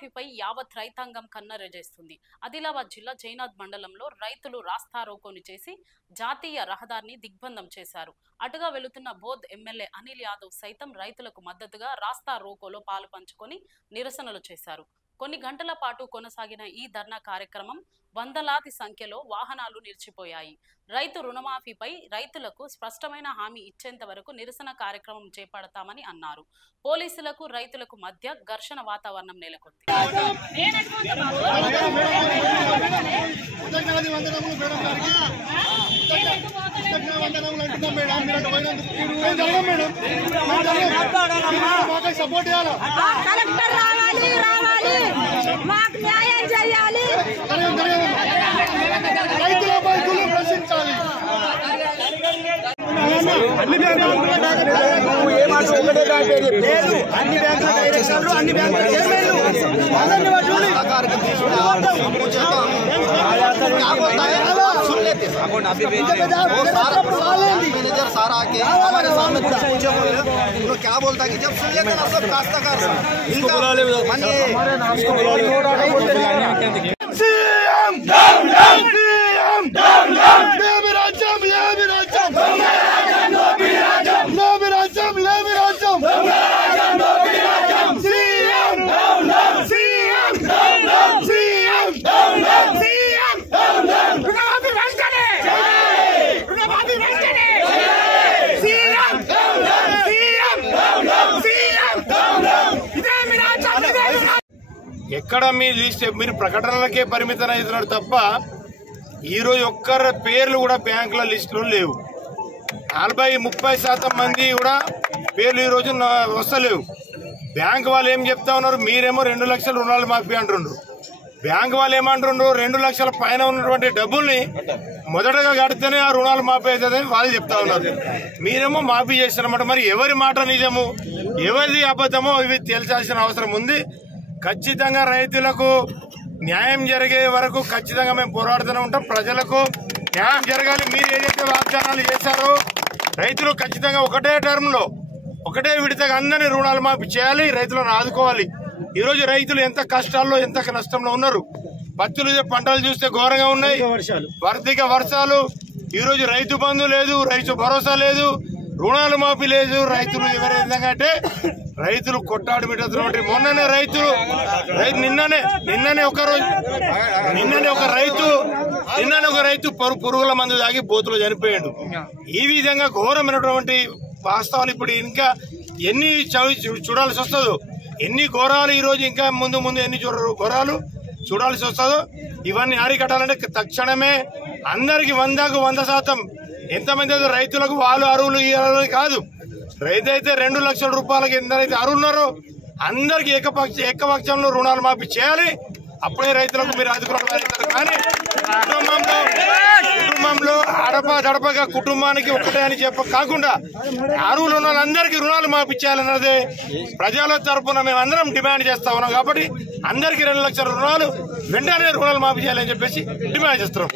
రుణమాఫీపై యావత్ రైతాంగం కన్నెరజేస్తుంది. ఆదిలాబాద్ జిల్లా జైనాథ్ మండలంలో రైతులు రాస్తారోకోని చేసి జాతీయ రహదారిని దిగ్బంధం చేశారు. అటుగా వెళుతున్న బోధ్ ఎమ్మెల్యే అనిల్ యాదవ్ సైతం రైతులకు మద్దతుగా రాస్తారోకోలో పాలు పంచుకొని నిరసనలు చేశారు. కొన్ని గంటల పాటు కొనసాగిన ఈ ధర్నా కార్యక్రమం వందలాది సంఖ్యలో వాహనాలు నిలిచిపోయాయి. రైతు రుణమాఫీపై రైతులకు స్పష్టమైన హామీ ఇచ్చేంత వరకు నిరసన కార్యక్రమం చేపడతామని అన్నారు. పోలీసులకు రైతులకు మధ్య ఘర్షణ వాతావరణం నెలకొంది. मैनेजर सारा आके हमारे सामने पूछे वो क्या बोलता है कि जब सुन लेते ना सब काश्तकार इनका ఎక్కడ మీ లిస్ట్ మీరు ప్రకటనలకే పరిమితం అవుతున్నారు తప్ప ఈరోజు ఒక్కరి పేర్లు కూడా బ్యాంకుల లిస్టులో లేవు. 40-30% మంది కూడా పేర్లు ఈరోజు వస్తలేవు. బ్యాంకు వాళ్ళు ఏం చెప్తా ఉన్నారు, మీరేమో 2 లక్షల రుణాలు మాఫీ అంటున్నారు. బ్యాంకు వాళ్ళు ఏమంటున్నారు, 2 లక్షల పైన ఉన్నటువంటి డబ్బుల్ని మొదటగా కడితేనే ఆ రుణాలు మాఫీ అవుతుందని వాళ్ళు చెప్తా ఉన్నారు. మీరేమో మాఫీ చేస్తారన్నమాట. మరి ఎవరి మాట నిజము ఎవరిది అబద్ధమో ఇవి తెలిసాల్సిన అవసరం ఉంది. ఖచ్చితంగా రైతులకు న్యాయం జరిగే వరకు ఖచ్చితంగా మేము పోరాడుతూనే ఉంటాం. ప్రజలకు న్యాయం జరగాలి. మీరు ఏదైతే వాగ్దానాలు చేశారో రైతులు ఖచ్చితంగా ఒకటే టర్మ్ లో ఒకటే విడతగా అందరినీ రుణాలు మాఫీ చేయాలి, రైతులను ఆదుకోవాలి. ఈరోజు రైతులు ఎంత కష్టాల్లో ఎంత నష్టంలో ఉన్నారు. పత్తులు పంటలు చూస్తే ఘోరంగా ఉన్నాయి. వర్షిక వర్షాలు, ఈరోజు రైతు బంధు లేదు, రైతు భరోసా లేదు, రుణాలు మాఫీ లేదు. రైతులు ఎవరి విధంగా అంటే రైతులు కొట్టాడు పెట్టుతున్నటువంటి మొన్ననే నిన్ననే ఒక రైతు పురుగుల మందు తాగి బోతులు చనిపోయాడు. ఈ విధంగా ఘోరమైనటువంటి వాస్తవాలు ఇప్పుడు ఇంకా ఎన్ని చూడాల్సి వస్తుందో, ఎన్ని ఘోరాలు ఈరోజు ఇంకా ముందు ఎన్ని ఘోరాలు చూడాల్సి వస్తుందో ఇవన్నీ అరికట్టాలంటే తక్షణమే అందరికి 100% ఎంతమంది అయితే రైతులకు వాళ్ళు అరువులు ఇవ్వాలని కాదు, రైతు అయితే 2 లక్షల రూపాయలకి ఎంతైతే అరువున్నారో అందరికి ఏకపక్షంలో రుణాలు మాఫీ చేయాలి. అప్పుడే రైతులకు మీరు ఆదుకోవాలి. కానీ కుటుంబంలో అడపదడపగా కుటుంబానికి ఒకటే అని కాకుండా అరువులు ఉన్న వాళ్ళందరికీ రుణాలు మాఫీ చేయాలన్నదే ప్రజల తరఫున మేము అందరం డిమాండ్ చేస్తా ఉన్నాం. కాబట్టి అందరికీ 2 లక్షల రుణాలు వెంటనే రుణాలు మాఫీ చేయాలని చెప్పేసి డిమాండ్ చేస్తున్నాం.